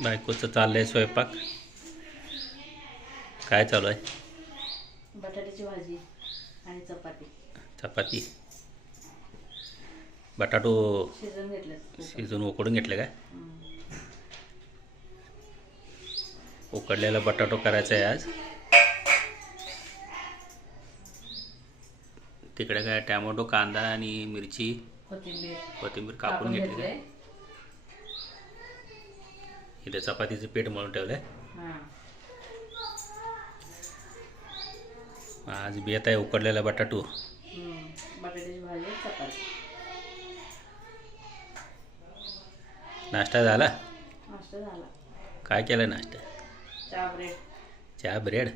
बायकोचं चाललंय स्वयंपाक. काय चालू आहे? बटाट्याची भाजी आणि चपाती. चपाती. बटाटो शिजवून घेतलं शिजून उकडून घेतले काय? उकडलेला बटाटो करायचा आहे आज. तिकडे काय टॅमॅटो कांदा आणि मिरची कोथिंबीर. कोथिंबीर कापून घेतली काय? इथे चपातीचं पीठ मळून ठेवलं आहे आज बेत आहे उकडलेला बटाटो. नाश्ता झाला? काय केलं नाश्ता चहा ब्रेड. चहा ब्रेड?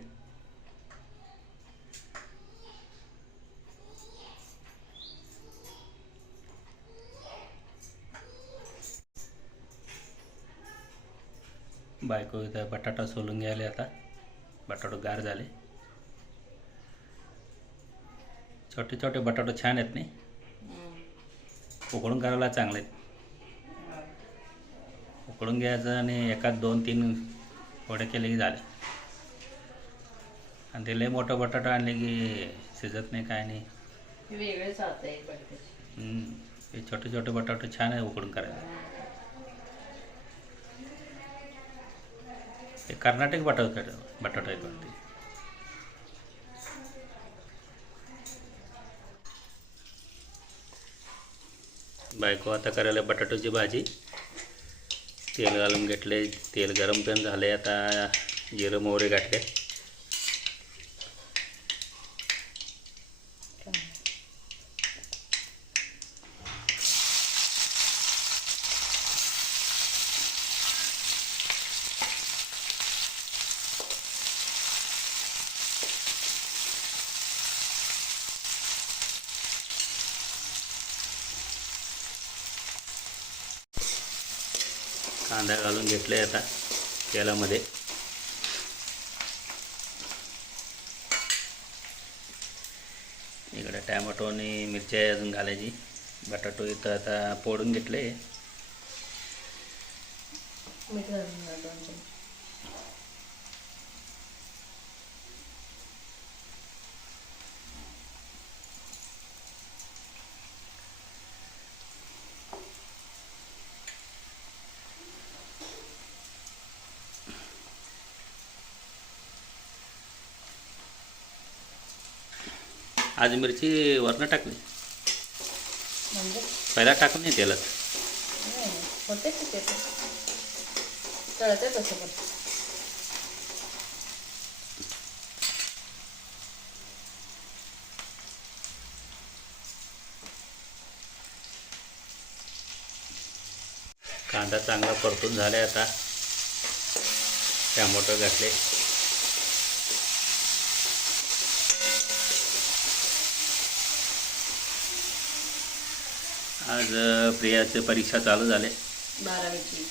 बायको इथं बटाटा सोलून घ्यायला आता. बटाटो गार झाले. छोटे छोटे बटाटो छान आहेत नाही? उकडून करायला चांगले आहेत. उकडून घ्यायचं आणि एकात दोन तीन वडे केले की झाले. आणि ते लय मोठं बटाटा आणले की शिजत नाही काय नाही. वेगळेच. हे छोटे छोटे बटाटे छान आहे उकडून करायला. हे कर्नाटक बटाटा बटाटा आहेत वाटते बायको आता करायला बटाट्याची भाजी. तेल घालून घेतले तेल गरम पण झाले आता जिरं मोहरे घातले कांदा घालून घेतले आता तेलामध्ये. इकडे टॅमॅटो आणि मिरची अजून घालायची. बटाटो इथं आता फोडून घेतले आज मिरची वरनं टाकली. म्हणजे? पहिला टाकून नाही तेलात. नाही, होते की ते पण. तळते तसं पण. कांदा चांगला परतून झाला आता. टॅमॅटो घातले. आज प्रियाचे परीक्षा चालू झाले. बारावीची.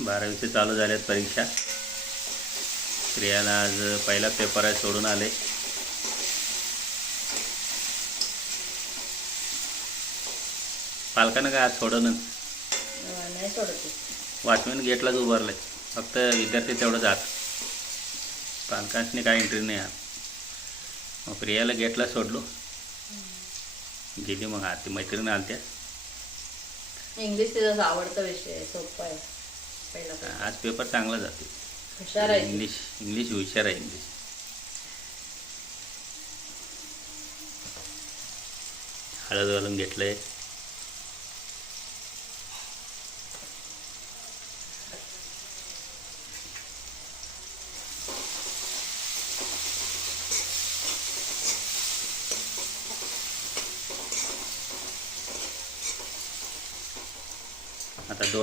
बारावीचे चालू झाल्यात परीक्षा. प्रियाला आज पहिला पेपर आहे सोडून आले. पालकानं काय आज ते. वॉचमॅन गेटलाच उभारले. फक्त विद्यार्थी तेवढं जात पालकांनी काय एंट्री नाही आत. मग प्रियाला गेटला सोडलो. गेली मग आत ती मैत्रिणी आलत्या. इंग्लिश तिचा आवडता विषय आहे सोपा आहे. पहिला. आज पेपर चांगला जाते. हुशार आहे. इंग्लिश इंग्लिश हुशार आहे इंग्लिश हळद घालून घेतलंय. आता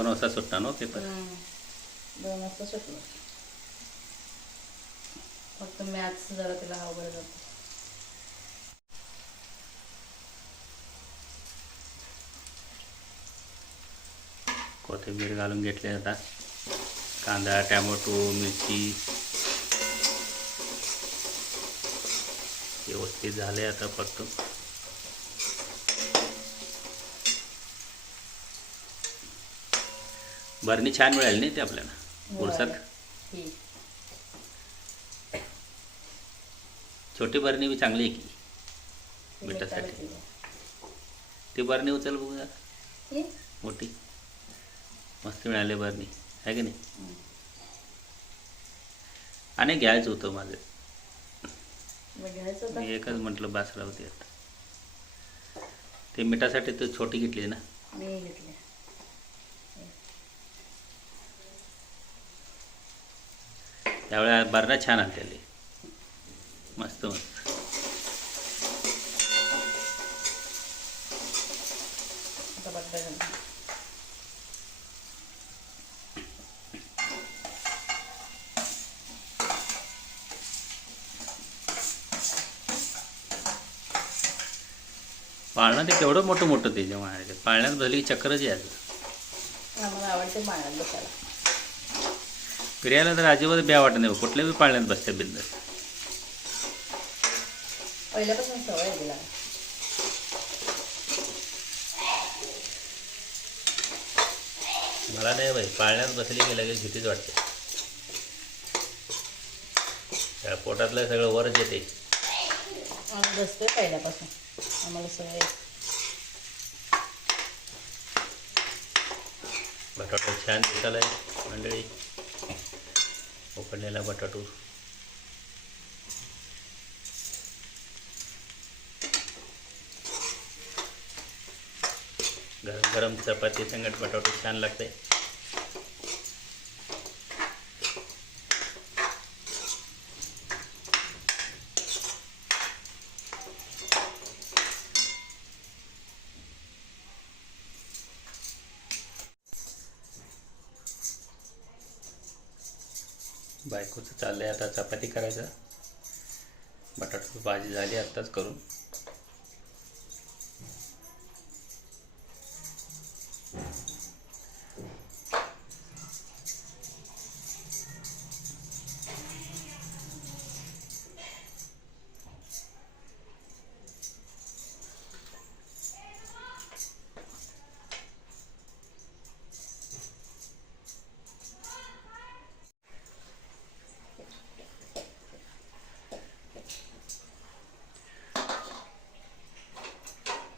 दोन वाजता सुटणार ना पेपर. दोन वाजता सुटलो फक्त मॅथ्स जरा तिला अवघड जातो कोथिंबीर घालून घेतले आता कांदा टॅमॅटो मिरची व्यवस्थित झाले आता फक्त बरणी छान मिळाली नाही ते आपल्याला. ही छोटी बरणी बी चांगली आहे की? मिठासाठी. ती बरणी उचल बघू? मोठी. मस्त मिळाली बरणी. आहे की नाही. आणि घ्यायचं होतं माझं? मी एकच म्हटलं बासला होती आता. ते मिठासाठी तू छोटी घेतली ना मी घेतले त्यावेळेला बर्रा छान आणलेली. मस्त मस्त. पाळणं ते केवढं मोठं मोठं ते जेव्हा पाळण्यात भली चक्रच यायचं. आम्हाला आवडते पाळण्यात बसायला. फिरायला तर अजिबात ब्या वाटत नाही कुठल्या बी पाळण्यात बसते पहिल्यापासून सवय तिला. मला नाही बाई पाळण्यात बसली की लगेच भीतीच वाटते. त्या पोटातलं सगळं वरच येते आम्ही बसते पहिल्यापासून. आम्हाला सवय आहे. बटाटो छान दिसायला आहे मंडळी. पडलेला बटाटो. गरम गरम चपाती संगट बटाटो छान लागते बायकोचं चाललं आहे आता चपाती करायचं. बटाट्याची भाजी झाली आत्ताच करून.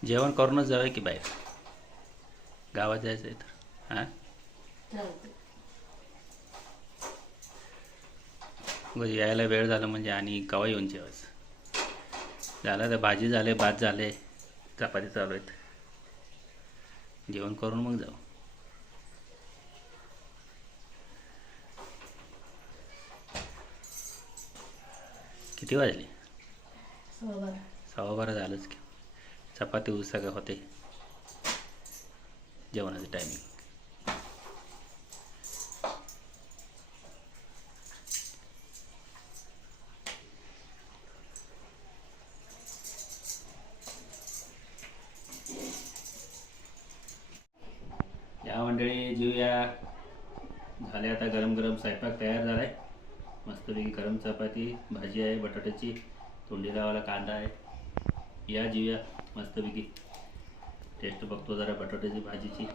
जेवण करूनच जाऊया की बाहेर? गावात जायचं आहे तर हां? यायला वेळ झाला म्हणजे आणि कवा येऊन जेवायचं? झालं तर भाजी झाले भात झाले चपाती चालू आहेत. जेवण करून मग जाऊ. किती वाजले. सव्वा बारा झालंच की. चपाती उसका होते. जेवणाचं टायमिंग या मंडळी जेवूया. झाले आता गरम गरम स्वयंपाक तयार झाला आहे मस्तपैकी गरम चपाती भाजी आहे बटाट्याची तोंडी लावायला कांदा आहे. या जेवूया मस्तपैकी. टेस्ट बघतो जरा बटाट्याची भाजीची.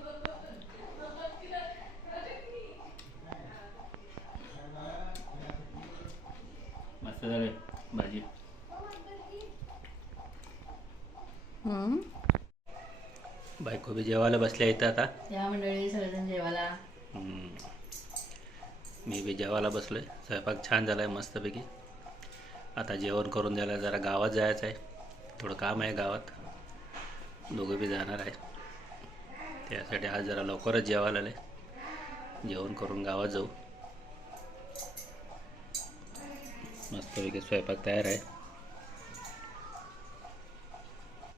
मस्त झाले भाजी. हम्म. बायको बी जेवायला बसल्या इथं आता. या मंडळी सगळेजण जेवायला. हम्म. मी बी जेवायला बसलो आहे स्वयंपाक छान झाला आहे मस्तपैकी. आता जेवण करून द्यायला जरा गावात जायचं आहे थोडं काम आहे गावात. दोघं बी जाणार आहे. त्यासाठी आज जरा लवकरच जेवायला आले जेवण करून गावात जाऊ. मस्तपैकी स्वयंपाक तयार आहे.